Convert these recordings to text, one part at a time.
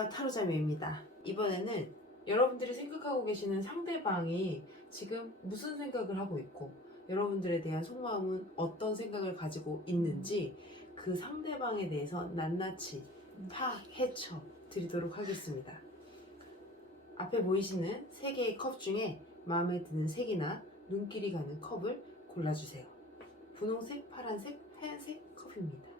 안녕하세요, 타로자매입니다. 이번에는 여러분들이 생각하고 계시는 상대방이 지금 무슨 생각을 하고 있고 여러분들에 대한 속마음은 어떤 생각을 가지고 있는지 그 상대방에 대해서 낱낱이 파헤쳐 드리도록 하겠습니다. 앞에 보이시는 3개의 컵 중에 마음에 드는 색이나 눈길이 가는 컵을 골라주세요. 분홍색, 파란색, 하얀색 컵입니다.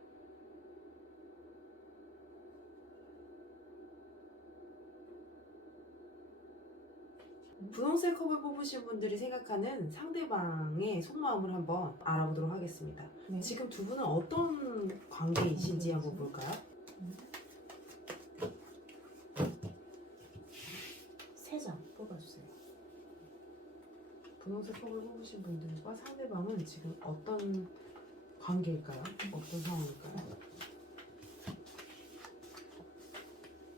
분홍색 컵을 뽑으신 분들이 생각하는 상대방의 속마음을 한번 알아보도록 하겠습니다. 네. 지금 두 분은 어떤 관계이신지 한번 볼까요? 3장 뽑아주세요. 분홍색 컵을 뽑으신 분들과 상대방은 지금 어떤 관계일까요? 어떤 상황일까요?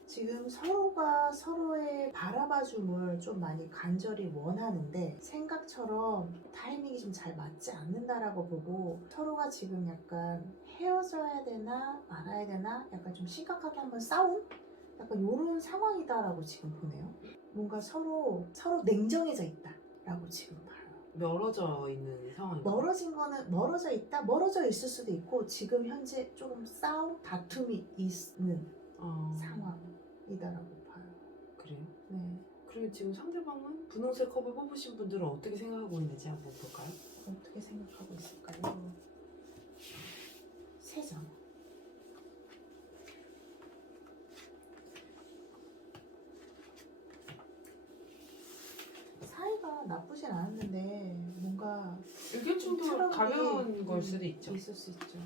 지금 서로가 서로의 바라봐줌을 좀 많이 간절히 원하는데 생각처럼 타이밍이 좀 잘 맞지 않는다라고 보고 서로가 지금 약간 헤어져야 되나 말아야 되나 약간 좀 심각하게 한번 싸운? 약간 이런 상황이다라고 지금 보네요. 뭔가 서로 냉정해져 있다라고 지금 봐요. 멀어져 있는 상황인가요? 멀어진 거는 멀어져 있다, 멀어져 있을 수도 있고 지금 현재 조금 싸움, 다툼이 있는 상황이다라고 봐요. 그래요? 네. 그리고 지금 상대방은 분홍색 컵을 뽑으신 분들은 어떻게 생각하고 있는지 한번 볼까요? 어떻게 생각하고 있을까요? 3장. 사이가 나쁘진 않았는데 뭔가 의견 충돌 트러블이, 가벼운 걸 수도 있죠. 있을 수 있죠.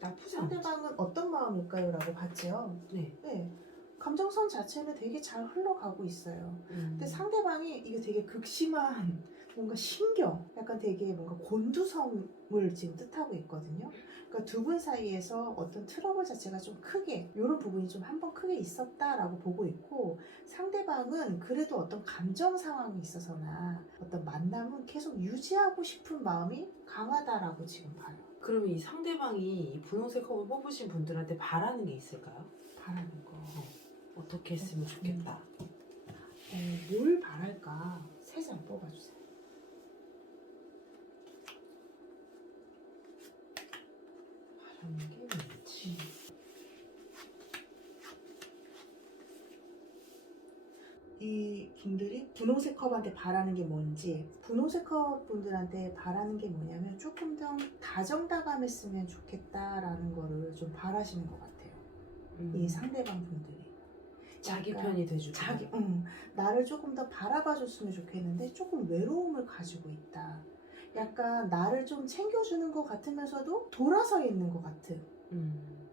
나쁘지 않죠. 상대방은 어떤 마음일까요? 라고 봤죠. 네. 네. 감정선 자체는 되게 잘 흘러가고 있어요. 근데 상대방이 이게 되게 극심한 뭔가 신경, 약간 되게 뭔가 곤두성을 지금 뜻하고 있거든요. 그러니까 두 분 사이에서 어떤 트러블 자체가 좀 크게, 이런 부분이 좀 한 번 크게 있었다라고 보고 있고, 상대방은 그래도 어떤 감정 상황이 있어서나 어떤 만남은 계속 유지하고 싶은 마음이 강하다라고 지금 봐요. 그러면 이 상대방이 이 분홍색 컵을 뽑으신 분들한테 바라는 게 있을까요? 바라는 거. 어떻게 했으면 좋겠다. 뭘 바랄까? 3장 뽑아주세요. 바라는 게 뭔지. 이 분들이 분홍색 컵한테 바라는 게 뭔지, 분홍색 컵 분들한테 바라는 게 뭐냐면 조금 더 다정다감했으면 좋겠다라는 거를 좀 바라시는 것 같아요. 이 상대방 분들이. 자기 약간 편이 돼주고. 나를 조금 더 바라봐줬으면 좋겠는데 조금 외로움을 가지고 있다. 약간 나를 좀 챙겨주는 것 같으면서도 돌아서 있는 것 같은.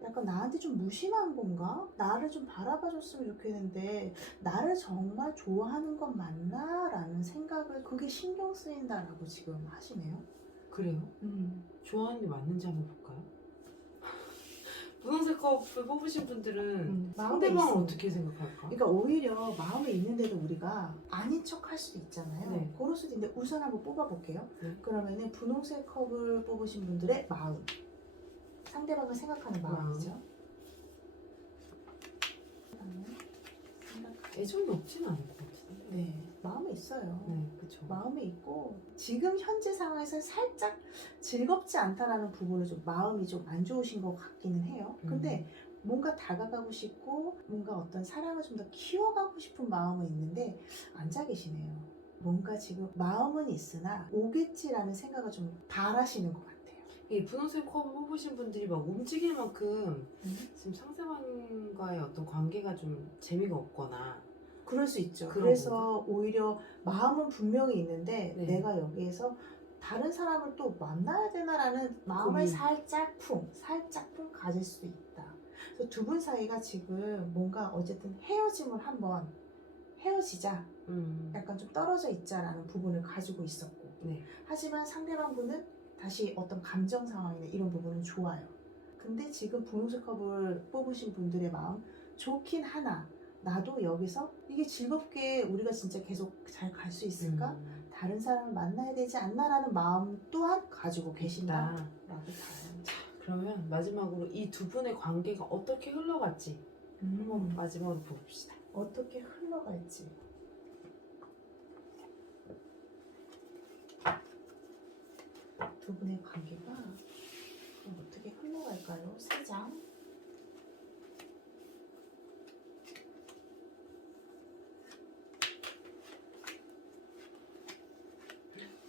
약간 나한테 좀 무심한 건가? 나를 좀 바라봐줬으면 좋겠는데 나를 정말 좋아하는 건 맞나? 라는 생각을 그게 신경 쓰인다라고 지금 하시네요. 그래요? 좋아하는 게 맞는지 한번 볼까요? 분홍색 컵을 뽑으신 분들은 마음에 상대방은 있으니까. 어떻게 생각할까? 그러니까 오히려 마음에 있는데도 우리가 아닌 척 할 수도 있잖아요. 네. 그럴 수도 있는데 우선 한번 뽑아볼게요. 네. 그러면은 분홍색 컵을 뽑으신 분들의 마음. 상대방을 생각하는 마음이죠. 애정이 없진 않을 것 같은데. 네, 마음에 있어요. 네, 그렇죠. 마음에 있고 지금 현재 상황에서 살짝 즐겁지 않다라는 부분을 좀 마음이 좀 안 좋으신 것 같기는 해요. 근데 뭔가 다가가고 싶고 뭔가 어떤 사랑을 좀 더 키워가고 싶은 마음은 있는데 앉아 계시네요. 뭔가 지금 마음은 있으나 오겠지라는 생각을 좀 바라시는 것 같아요. 이 분홍색 컵을 뽑으신 분들이 막 움직일 만큼 지금 상대방과의 어떤 관계가 좀 재미가 없거나 그럴 수 있죠. 그런 그래서 오히려 마음은 분명히 있는데 네. 내가 여기에서 다른 사람을 또 만나야 되나라는 마음을 고민. 살짝 풍 가질 수 있다. 그래서 두 분 사이가 지금 뭔가 어쨌든 헤어짐을 한번 헤어지자, 약간 좀 떨어져 있자라는 부분을 가지고 있었고, 네. 하지만 상대방 분은 다시 어떤 감정 상황이나 이런 부분은 좋아요. 근데 지금 분홍색 컵을 뽑으신 분들의 마음 좋긴 하나 나도 여기서 이게 즐겁게 우리가 진짜 계속 잘 갈 수 있을까? 다른 사람을 만나야 되지 않나라는 마음 또한 가지고 계신다라고 봐요. 그러면 마지막으로 이 두 분의 관계가 어떻게 흘러갔지 한번 마지막으로 봅시다. 어떻게 흘러갈지. 두 분의 관계가 어떻게 흘러갈까요? 3장.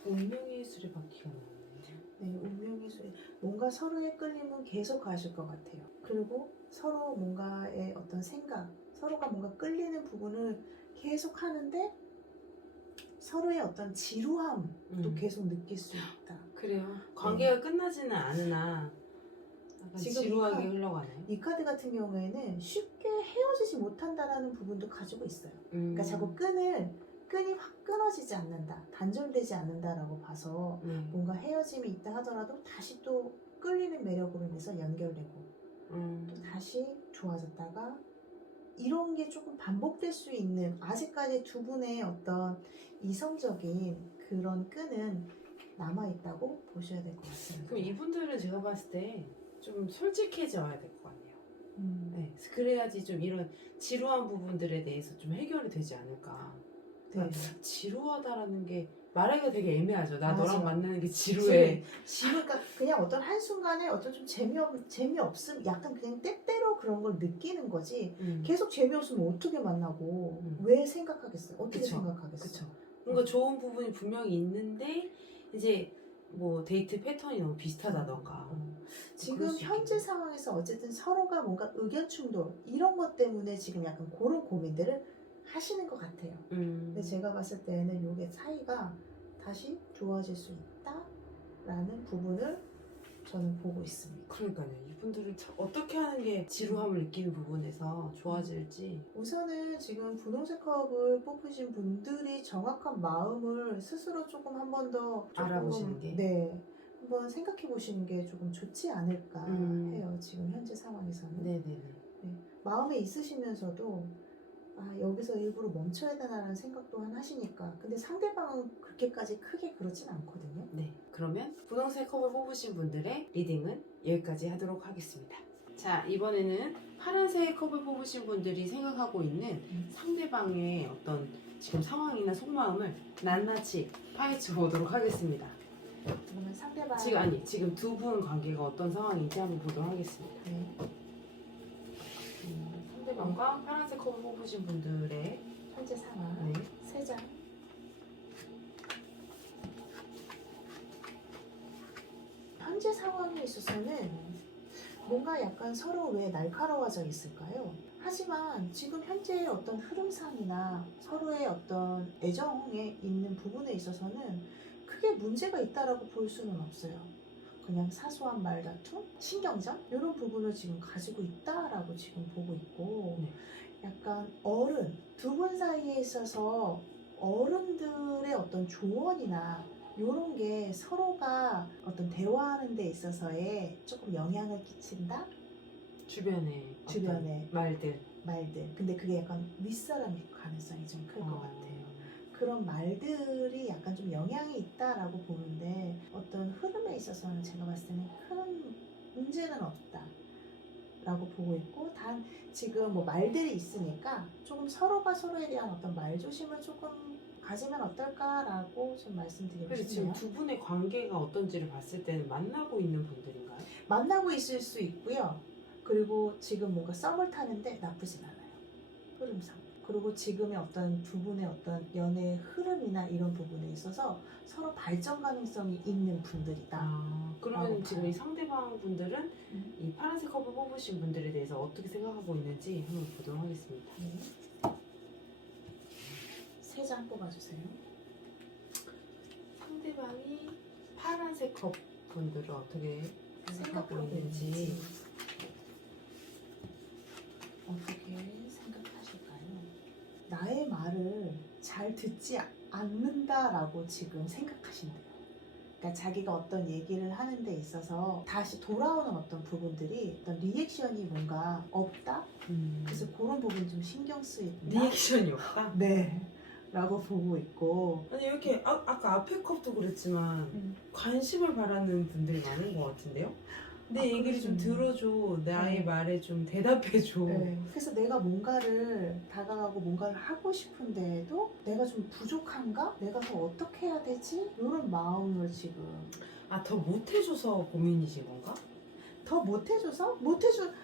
운명의 수레바퀴가 나오네. 네, 운명의 소리. 뭔가 서로의 끌림은 계속 가실 것 같아요. 그리고 서로 뭔가의 어떤 생각, 서로가 뭔가 끌리는 부분을 계속 하는데 서로의 어떤 지루함도 계속 느낄 수 있다. 그래요. 관계가 끝나지는 않으나 약간 지금 지루하게 흘러가네. 이 카드 같은 경우에는 쉽게 헤어지지 못한다라는 부분도 가지고 있어요. 그러니까 자꾸 끈이 확 끊어지지 않는다, 단절되지 않는다라고 봐서 뭔가 헤어짐이 있다 하더라도 다시 또 끌리는 매력으로 인해서 연결되고 또 다시 좋아졌다가 이런 게 조금 반복될 수 있는, 아직까지 두 분의 어떤 이성적인 그런 끈은 남아있다고 보셔야 될 것 같습니다. 그럼 이분들은 제가 봤을 때 좀 솔직해져야 될 것 같네요. 네, 그래야지 좀 이런 지루한 부분들에 대해서 좀 해결이 되지 않을까. 네. 그러니까 지루하다라는 게 말하기가 되게 애매하죠. 나 맞아. 너랑 만나는 게 지루해. 그러니까 그냥 어떤 한순간에 어떤 좀 재미없음, 약간 그냥 때때로 그런 걸 느끼는 거지. 계속 재미없으면 어떻게 만나고 왜 생각하겠어요? 어떻게 그쵸. 생각하겠어요? 그쵸. 뭔가 좋은 부분이 분명히 있는데 이제 뭐 데이트 패턴이 너무 비슷하다던가. 지금 그럴 수 현재 있겠네. 상황에서 어쨌든 서로가 뭔가 의견 충돌 이런 것 때문에 지금 약간 그런 고민들을 하시는 것 같아요. 근데 제가 봤을 때는 이게 사이가 다시 좋아질 수 있다라는 부분을 저는 보고 있습니다. 그러니까요. 이분들은 참 어떻게 하는 게 지루함을 느끼는 부분에서 좋아질지. 우선은 지금 분홍색 컵을 뽑으신 분들이 정확한 마음을 스스로 조금 한 번 더 알아보시는 게? 네, 한번 생각해 보시는 게 조금 좋지 않을까 해요. 지금 현재 상황에서는. 네네네. 마음에 있으시면서도 여기서 일부러 멈춰야 되나라는 생각 또한 하시니까. 근데 상대방은 그렇게까지 크게 그렇진 않거든요. 네. 그러면 분홍색 컵을 뽑으신 분들의 리딩은 여기까지 하도록 하겠습니다. 자, 이번에는 파란색 컵을 뽑으신 분들이 생각하고 있는 상대방의 어떤 지금 상황이나 속마음을 낱낱이 파헤쳐 보도록 하겠습니다. 그러면 상대방 지금 두 분 관계가 어떤 상황인지 한번 보도록 하겠습니다. 네. 상대방과 파란색 컵을 뽑으신 분들의 현재 상황 네. 3장. 현재 상황에 있어서는 뭔가 약간 서로 왜 날카로워져 있을까요? 하지만 지금 현재의 어떤 흐름상이나 서로의 어떤 애정에 있는 부분에 있어서는 크게 문제가 있다라고 볼 수는 없어요. 그냥 사소한 말다툼, 신경전 이런 부분을 지금 가지고 있다라고 지금 보고 있고, 약간 두 분 사이에 있어서 어른들의 어떤 조언이나 이런 게 서로가 어떤 대화하는 데 있어서의 조금 영향을 끼친다? 주변에 말들. 근데 그게 약간 윗사람일 가능성이 좀 클 것 같아요. 그런 말들이 약간 좀 영향이 있다라고 보는데 어떤 흐름에 있어서는 제가 봤을 때는 큰 문제는 없다라고 보고 있고, 단 지금 뭐 말들이 있으니까 조금 서로가 서로에 대한 어떤 말조심을 조금 가지면 어떨까라고 좀 말씀드리고 그래서 싶네요. 지금 두 분의 관계가 어떤지를 봤을 때는 만나고 있는 분들인가요? 만나고 있을 수 있고요. 그리고 지금 뭔가 썸을 타는데 나쁘진 않아요. 흐름상. 그리고 지금의 어떤 두 분의 어떤 연애의 흐름이나 이런 부분에 있어서 서로 발전 가능성이 있는 분들이다. 그러면 지금 봐요. 이 상대방 분들은 이 파란색 컵을 뽑으신 분들에 대해서 어떻게 생각하고 있는지 한번 보도록 하겠습니다. 네. 3장 뽑아주세요. 상대방이 파란색 컵 분들을 어떻게 생각하고 생각하고 있는지. 있는지 어떻게 생각하실까요? 나의 말을 잘 듣지 않는다라고 지금 생각하신대요. 그러니까 자기가 어떤 얘기를 하는 데 있어서 다시 돌아오는 어떤 부분들이 어떤 리액션이 뭔가 없다? 그래서 그런 부분 좀 신경 쓰인다? 리액션이 없다? 네. 라고 보고 있고. 아니 이렇게 아까 앞에 컵도 그랬지만 관심을 바라는 분들이 많은 것 같은데요? 내 얘기를 좀 들어줘. 나의 네. 말에 좀 대답해줘. 네. 그래서 내가 뭔가를 다가가고 뭔가를 하고 싶은데도 내가 좀 부족한가? 내가 더 어떻게 해야 되지? 이런 마음을 지금 아, 더 못해줘서 고민이신 건가? 더 못해줘서?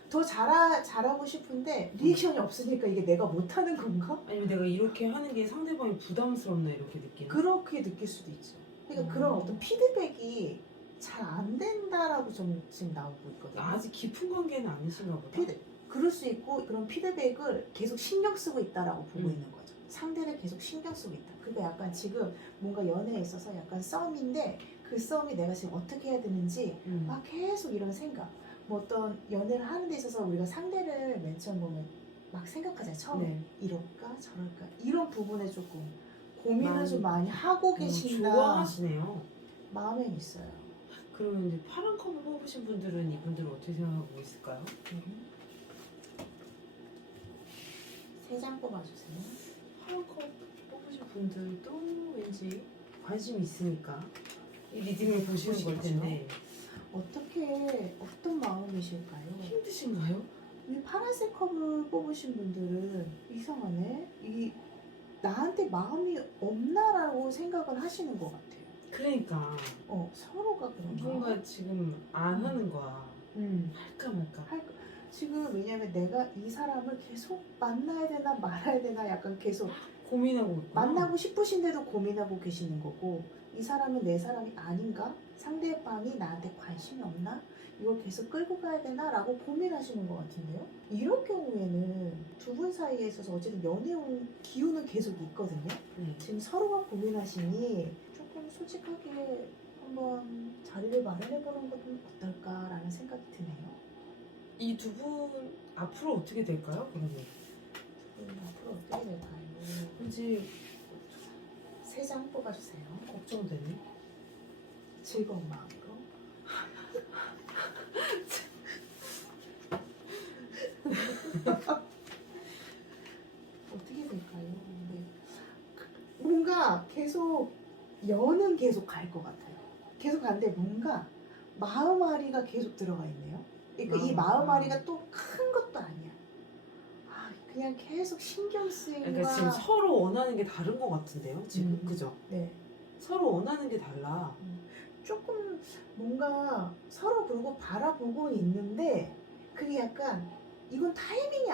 더 잘하고 싶은데 리액션이 없으니까 이게 내가 못하는 건가? 아니면 내가 이렇게 하는 게 상대방이 부담스럽나 이렇게 느끼나? 그렇게 느낄 수도 있죠. 그러니까 음. 그런 어떤 피드백이 잘 안 된다라고 좀 지금 나오고 있거든요. 아직 깊은 관계는 아니신가 보다. 그럴 수 있고 그런 피드백을 계속 신경 쓰고 있다라고 보고 음. 있는 거죠. 상대를 계속 신경 쓰고 있다. 그러니까 약간 지금 뭔가 연애에 있어서 약간 썸인데 그 썸이 내가 지금 어떻게 해야 되는지 막 계속 이런 생각. 뭐 어떤 연애를 하는 데 있어서 우리가 상대를 맨 처음 보면 막 생각하잖아요. 처음에 네. 이럴까 저럴까 이런 부분에 조금 고민을 많이- 좀 많이 하고 계신다. 좋아하시네요. 마음엔 있어요. 그러면 이제 파란 컵을 뽑으신 분들은 이분들은 어떻게 생각하고 있을까요? 세 장 뽑아주세요. 파란 컵 뽑으신 분들도 왠지 관심이 있으니까 이 리딩을 보시는 걸 텐데 어떤 마음이실까요? 힘드신가요? 이 파란색 컵을 뽑으신 분들은 이상하네. 나한테 마음이 없나라고 생각을 하시는 것 같아요. 그러니까 서로가 그런가? 뭔가 지금 안 하는 거야. 할까 말까. 지금 왜냐면 내가 이 사람을 계속 만나야 되나 말아야 되나 약간 계속 고민하고 있구나. 만나고 싶으신데도 고민하고 계시는 거고 이 사람은 내 사람이 아닌가? 상대방이 나한테 관심이 없나? 이걸 계속 끌고 가야 되나? 라고 고민하시는 것 같은데요? 이럴 경우에는 두 분 사이에 있어서 어쨌든 연애 기운은 계속 있거든요? 네. 지금 서로가 고민하시니 조금 솔직하게 한번 자리를 마련해보는 것은 어떨까라는 생각이 드네요. 이 두 분 앞으로 어떻게 될까요? 그러면 앞으로 어떻게 될까요? 왠지 세 장 뽑아주세요. 걱정되네. 즐거운 마음으로. 어떻게 될까요? 네. 뭔가 계속 연은 계속 갈 것 같아요. 계속 가는데 뭔가 마음앓이가 계속 들어가 있네요. 그러니까 이 마음앓이가 또 큰 것도 아니야. 그냥 계속 신경 쓰이는 그러니까 지금 서로 원하는 게 다른 것 같은데요. 지금 그죠? 네. 서로 원하는 게 달라. 조금 뭔가 서로 그러고 바라보고 있는데 그게 약간 이건 타이밍이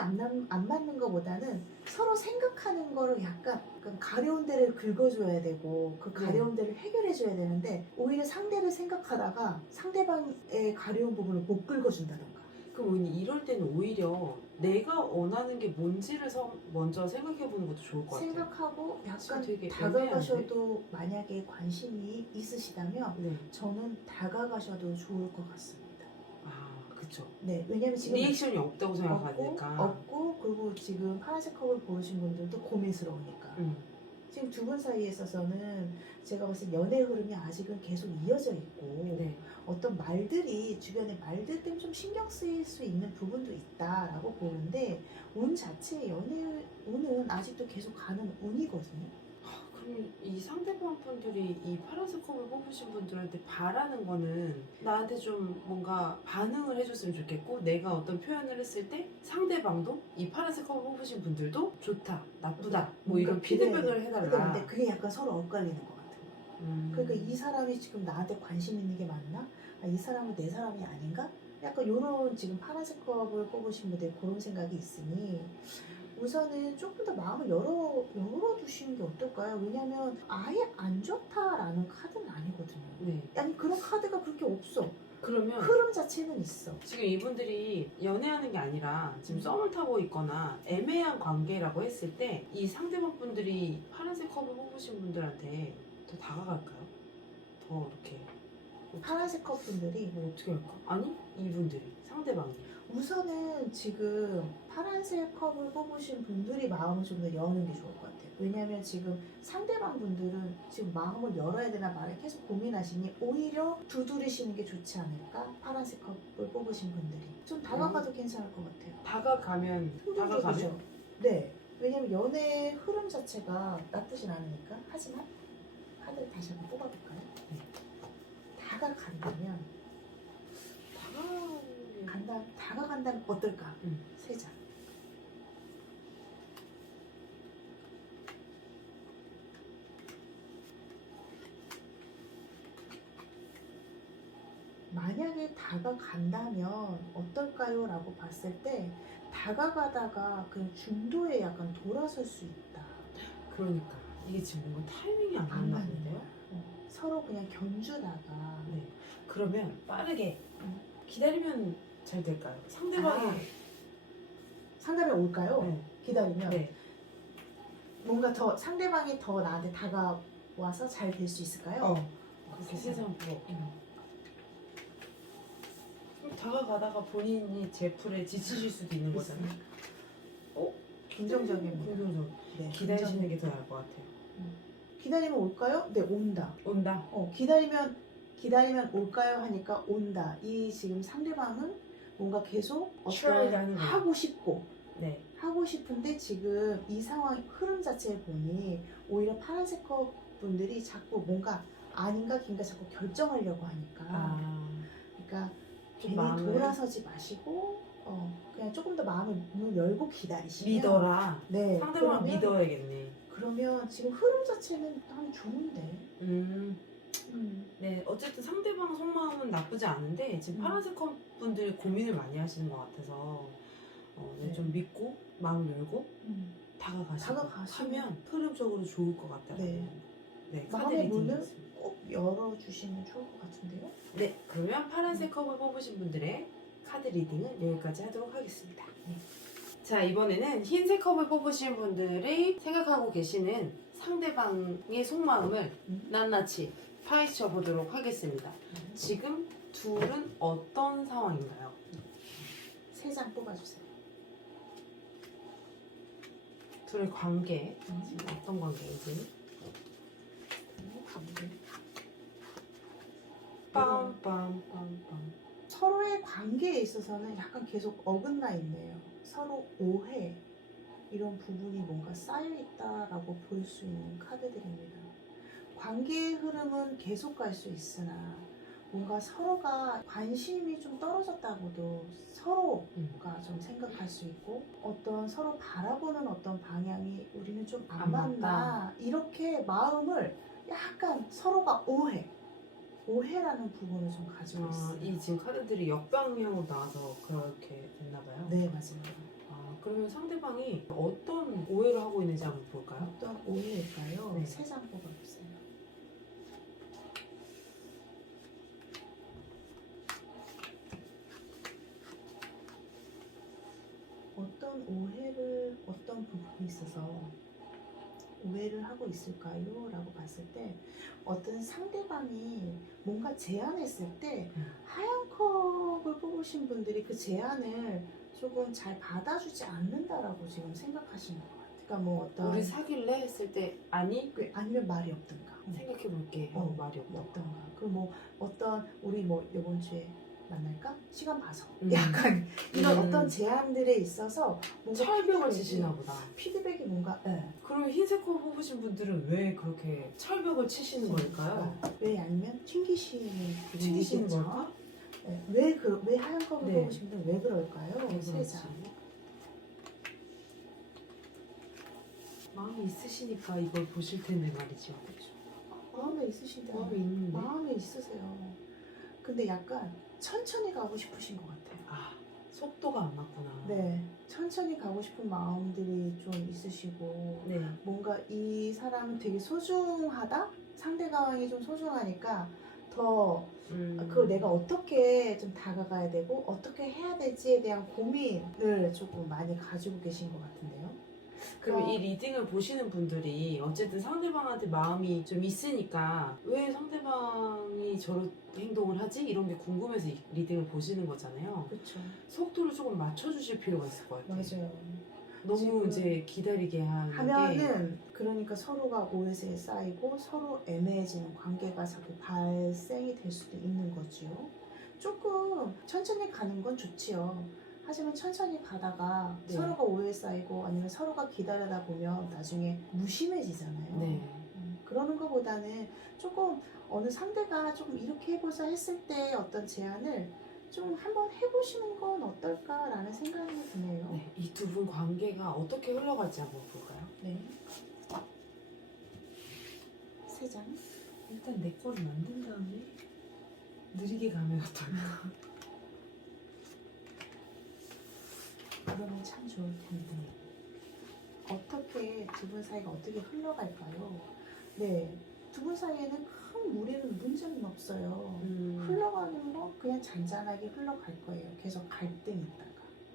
안 맞는 것보다는 서로 생각하는 거를 약간 가려운 데를 긁어줘야 되고 그 가려운 데를 해결해줘야 되는데 오히려 상대를 생각하다가 상대방의 가려운 부분을 못 긁어준다던가. 그럼 이럴 때는 오히려 내가 원하는 게 뭔지를 먼저 생각해보는 것도 좋을 것 같아요. 생각하고 약간 되게 다가가셔도 만약에 관심이 있으시다면 네. 저는 다가가셔도 좋을 것 같습니다. 아, 그쵸. 네, 왜냐면 지금 리액션이 없다고 생각하니까. 없고 그리고 지금 파란색 컵을 보신 분들도 고민스러우니까. 지금 두 분 사이에 있어서는 제가 봤을 때 연애 흐름이 아직은 계속 이어져 있고 네. 어떤 말들이 주변의 말들 때문에 좀 신경 쓰일 수 있는 부분도 있다라고 보는데 운 자체 연애 운은 아직도 계속 가는 운이거든요. 그럼 이 상대방 분들이 이 파란색 컵을 뽑으신 분들한테 바라는 거는 나한테 좀 뭔가 반응을 해줬으면 좋겠고 내가 어떤 표현을 했을 때 상대방도 이 파란색 컵을 뽑으신 분들도 좋다, 나쁘다 뭐 이런 피드백을 해달라. 근데 그게 약간 서로 엇갈리는 것 같아요. 그러니까 이 사람이 지금 나한테 관심 있는 게 맞나? 이 사람은 내 사람이 아닌가? 약간 요런 지금 파란색 컵을 뽑으신 분들 그런 생각이 있으니 우선은 조금 더 마음을 열어두시는 게 어떨까요? 왜냐면 아예 안 좋다라는 카드는 아니거든요. 네. 아니 그런 카드가 그렇게 없어. 그러면 흐름 자체는 있어. 지금 이분들이 연애하는 게 아니라 지금 썸을 타고 있거나 애매한 관계라고 했을 때 이 상대방 분들이 파란색 컵을 뽑으신 분들한테 더 다가갈까요? 더 이렇게 파란색 컵 분들이 뭐 어떻게 할까? 아니 이분들이 상대방이 우선은 지금 파란색 컵을 뽑으신 분들이 마음을 좀 더 여는 게 좋을 것 같아요. 왜냐면 지금 상대방 분들은 지금 마음을 열어야 되나 말을 계속 고민하시니 오히려 두드리시는 게 좋지 않을까? 파란색 컵을 뽑으신 분들이 좀 다가가도 괜찮을 것 같아요. 다가가면 긍정적이죠. 네. 왜냐면 연애의 흐름 자체가 나쁘진 않으니까. 하지만 카드를 다시 한번 뽑아볼까요? 네. 다가간다면 다가간다면 어떨까? 음. 3장. 만약에 다가간다면 어떨까요? 라고 봤을 때 다가가다가 그냥 중도에 약간 돌아설 수 있다. 그러니까 이게 지금 뭔가 타이밍이 안 안 맞나 맞는 본데요? 거야. 서로 그냥 견주다가 네. 그러면 빠르게 음. 기다리면 잘 될까요? 상대방이 상담에 올까요? 네. 기다리면 네. 뭔가 더 상대방이 더 나한테 다가와서 잘 될 수 있을까요? 그렇게 세상 보고 다가가다가 본인이 제풀에 지치실 수도 있는 거잖아요. 긍정적입니다. 긍정적. 네, 기다리시는 게 더 나을 것 같아요. 기다리면 올까요? 네, 온다. 온다. 기다리면 올까요? 하니까 온다. 이 지금 상대방은 뭔가 계속 try를 하는 거예요. 하고 싶고 네. 하고 싶은데 지금 이 상황 흐름 자체를 보니 오히려 파란색 컵 분들이 자꾸 뭔가 아닌가 긴가 자꾸 결정하려고 하니까 그러니까 좀 괜히 마음을 돌아서지 마시고 그냥 조금 더 마음을 문을 열고 기다리시면 믿어라. 네, 상대방을 그러면- 믿어야겠네. 그러면 지금 흐름 자체는 난 좋은데 네, 어쨌든 상대방 속마음은 나쁘지 않은데 지금 파란색 컵 분들이 고민을 많이 하시는 것 같아서 네, 네. 좀 믿고 마음을 열고 다가가시면 하면 흐름적으로 좋을 것 같다는 네, 카드 마음의 리딩이 문을 있습니다. 꼭 열어주시면 좋을 것 같은데요? 네, 그러면 파란색 컵을 뽑으신 분들의 카드 리딩은 여기까지 하도록 하겠습니다. 자, 이번에는 흰색 컵을 뽑으신 분들이 생각하고 계시는 상대방의 속마음을 낱낱이 파헤쳐 보도록 하겠습니다. 지금 둘은 어떤 상황인가요? 3장 뽑아주세요. 둘의 관계, 지금 어떤 관계인지. 빰빰빰빰. 서로의 관계에 있어서는 약간 계속 어긋나 있네요. 서로 오해 이런 부분이 뭔가 쌓여 있다라고 볼 수 있는 카드들입니다. 관계의 흐름은 계속 갈 수 있으나 뭔가 서로가 관심이 좀 떨어졌다고도 서로가 좀 생각할 수 있고 어떤 서로 바라보는 어떤 방향이 우리는 좀 안 안 맞나 이렇게 마음을 약간 서로가 오해라는 부분을 좀 가지고 있어요. 이 지금 카드들이 역방향으로 나와서 그렇게 됐나봐요. 네, 맞아요. 그러면 상대방이 어떤 오해를 하고 있는지 한번 볼까요? 어떤 오해일까요? 네. 3장 뽑아주세요. 어떤 부분이 있어서 오해를 하고 있을까요? 라고 봤을 때 어떤 상대방이 뭔가 제안했을 때 하얀 컵을 뽑으신 분들이 그 제안을 조금 잘 받아주지 않는다라고 지금 생각하시는 것 같아요. 그러니까 뭐 어떤 우리 사귈래 했을 때 아니 아니면 말이 없든가 생각해 볼게 말이 없다. 없던가 그리고 뭐 어떤 우리 뭐 이번 주에 만날까? 시간 봐서 음. 약간 이런 어떤 제안들에 있어서 뭔가 철벽을 피드백이- 치시나 보다. 피드백이 뭔가 그럼 흰색 컵 뽑으신 분들은 왜 그렇게 철벽을 치시는 걸까요? 왜 아니면 튕기시는 부분이 튕기시는 있겠죠? 걸까? 네. 왜 하얀 컵을 네. 뽑으신 분은 왜 그럴까요? 왜 세 그렇지? 장. 마음이 있으시니까 이걸 보실 텐데 말이죠. 마음에 있으신데 마음이 있는데. 마음에 있으세요. 근데 약간 천천히 가고 싶으신 것 같아요. 속도가 안 맞구나. 네, 천천히 가고 싶은 마음들이 좀 있으시고 네. 뭔가 이 사람은 되게 소중하다? 상대방이 좀 소중하니까 더 그걸 내가 어떻게 좀 다가가야 되고 어떻게 해야 될지에 대한 고민을 조금 많이 가지고 계신 것 같은데요. 그럼 이 리딩을 보시는 분들이 어쨌든 상대방한테 마음이 좀 있으니까 왜 상대방이 저런 행동을 하지? 이런 게 궁금해서 이 리딩을 보시는 거잖아요. 그렇죠. 속도를 조금 맞춰주실 필요가 있을 것 같아요. 맞아요. 너무 지금 이제 기다리게 하면은 그러니까 서로가 오해에 쌓이고 서로 애매해지는 관계가 자꾸 발생이 될 수도 있는 거지요. 조금 천천히 가는 건 좋지요. 하지만 천천히 가다가 네. 서로가 오해 쌓이고 아니면 서로가 기다리다 보면 나중에 무심해지잖아요. 네. 그러는 것보다는 조금 어느 상대가 조금 이렇게 해보자 했을 때 어떤 제안을 좀 한번 해보시는 건 어떨까라는 생각이 드네요. 네, 이 두 분 관계가 어떻게 흘러갈지 한번 볼까요? 네. 3장. 일단 내 거를 만든 다음에 느리게 가면 어떨까? 그러면 참 좋을 텐데. 어떻게 두 분 사이가 어떻게 흘러갈까요? 네. 두 분 사이에는 큰 무리는 문제는 없어요. 흘러가는 거 그냥 잔잔하게 흘러갈 거예요. 계속 갈등이 있다가.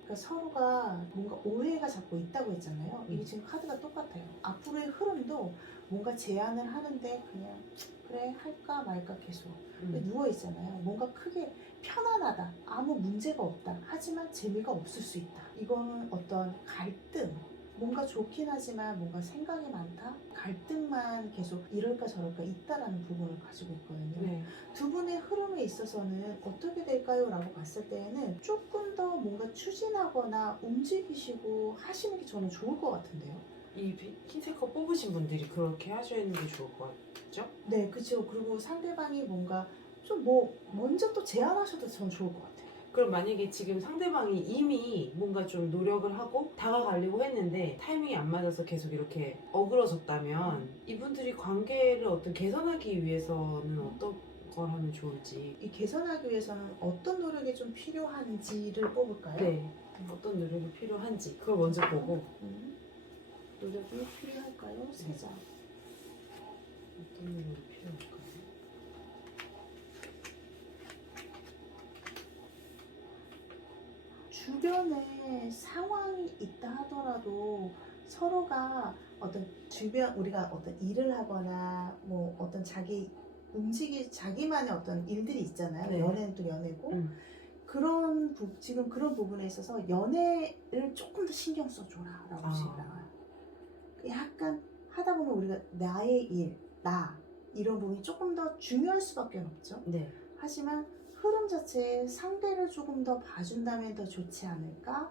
그러니까 서로가 뭔가 오해가 자꾸 있다고 했잖아요. 이게 지금 카드가 똑같아요. 앞으로의 흐름도 뭔가 제안을 하는데 그냥 그래 할까 말까 계속 누워 있잖아요. 뭔가 크게 편안하다, 아무 문제가 없다. 하지만 재미가 없을 수 있다. 이거는 어떤 갈등. 뭔가 좋긴 하지만 뭔가 생각이 많다? 갈등만 계속 이럴까 저럴까 있다라는 부분을 가지고 있거든요. 네. 두 분의 흐름에 있어서는 어떻게 될까요? 라고 봤을 때에는 조금 더 뭔가 추진하거나 움직이시고 하시는 게 저는 좋을 것 같은데요. 이 흰색 거 뽑으신 분들이 그렇게 하시는 게 좋을 것 같죠? 네, 그렇죠. 그리고 상대방이 뭔가 좀 먼저 또 제안하셔도 저는 좋을 것 같아요. 그럼 만약에 지금 상대방이 이미 뭔가 좀 노력을 하고 다가가려고 했는데 타이밍이 안 맞아서 계속 이렇게 어그러졌다면 이분들이 관계를 어떤 개선하기 위해서는 어떤 걸 하면 좋을지. 이 개선하기 위해서는 어떤 노력이 좀 필요한지를 뽑을까요? 네. 어떤 노력이 필요한지 그걸 먼저 보고 노력이 필요할까요? 3장. 어떤 노력이 필요할까요? 주변에 상황이 있다 하더라도 서로가 어떤 주변 우리가 어떤 일을 하거나 뭐 어떤 자기만의 어떤 일들이 있잖아요. 네. 연애는 또 연애고 음. 지금 그런 부분에 있어서 연애를 조금 더 신경 써줘라라고 지금 나와요. 약간 하다 보면 우리가 나의 일, 나 이런 부분이 조금 더 중요할 수밖에 없죠. 네. 하지만 흐름 자체에 상대를 조금 더 봐준다면 더 좋지 않을까?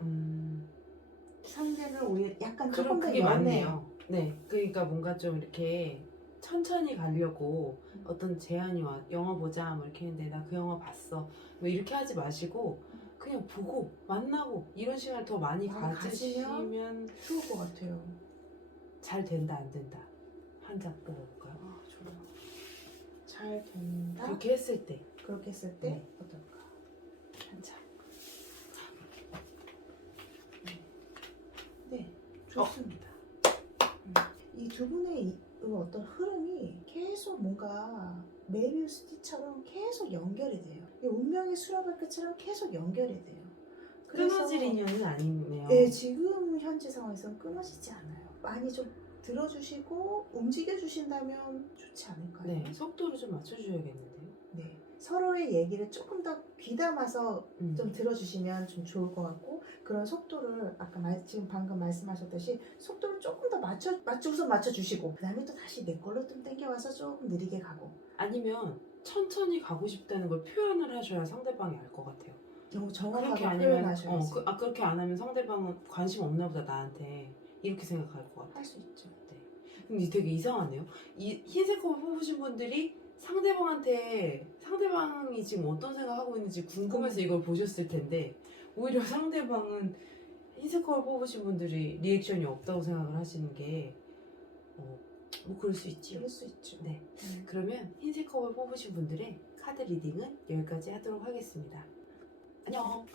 상대를 우리 약간 그럼 조금 더 그게 연애. 맞네요. 네. 그러니까 뭔가 좀 이렇게 천천히 가려고 어떤 제안이 와 영화 보자 뭐 이렇게 했는데 나 그 영화 봤어 뭐 이렇게 하지 마시고 그냥 보고 만나고 이런 시간을 더 많이 가지시면 좋을 것 같아요. 잘 된다 안 된다 한 장 뽑아볼까요? 아, 좋아요. 잘 된다. 그렇게 했을 때 그렇게 했을 때 네. 어떨까? 한 장. 네, 좋습니다. 이 두 분의 어떤 흐름이 계속 뭔가 메비우스티처럼 계속 연결이 돼요. 이 운명의 수렵의 끝처럼 계속 연결이 돼요. 끊어질 인연은 아니네요. 네, 지금 현재 상황에서는 끊어지지 않아요. 많이 좀 들어주시고 움직여주신다면 좋지 않을까요? 네, 속도를 좀 맞춰줘야겠는데요. 네. 서로의 얘기를 조금 더 귀담아서 좀 들어주시면 좀 좋을 것 같고 그런 속도를 아까 지금 방금 말씀하셨듯이 속도를 조금 더 우선 맞춰주시고 그 다음에 또 다시 내 걸로 좀 땡겨와서 조금 느리게 가고 아니면 천천히 가고 싶다는 걸 표현을 하셔야 상대방이 알 것 같아요. 너무 그렇게 정확하게 아니면 표현하셔야지. 그렇게 안 하면 상대방은 관심 없나 보다 나한테 이렇게 생각할 것 같아요. 할 수 있죠. 네. 근데 되게 이상하네요. 이 흰색 컵을 뽑으신 분들이 상대방이 지금 어떤 생각하고 있는지 궁금해서 이걸 보셨을 텐데 오히려 상대방은 흰색 컵을 뽑으신 분들이 리액션이 없다고 생각을 하시는 게 뭐 그럴 수 있지. 그럴 수 있죠. 네. 그러면 흰색 컵을 뽑으신 분들의 카드 리딩은 여기까지 하도록 하겠습니다. 안녕.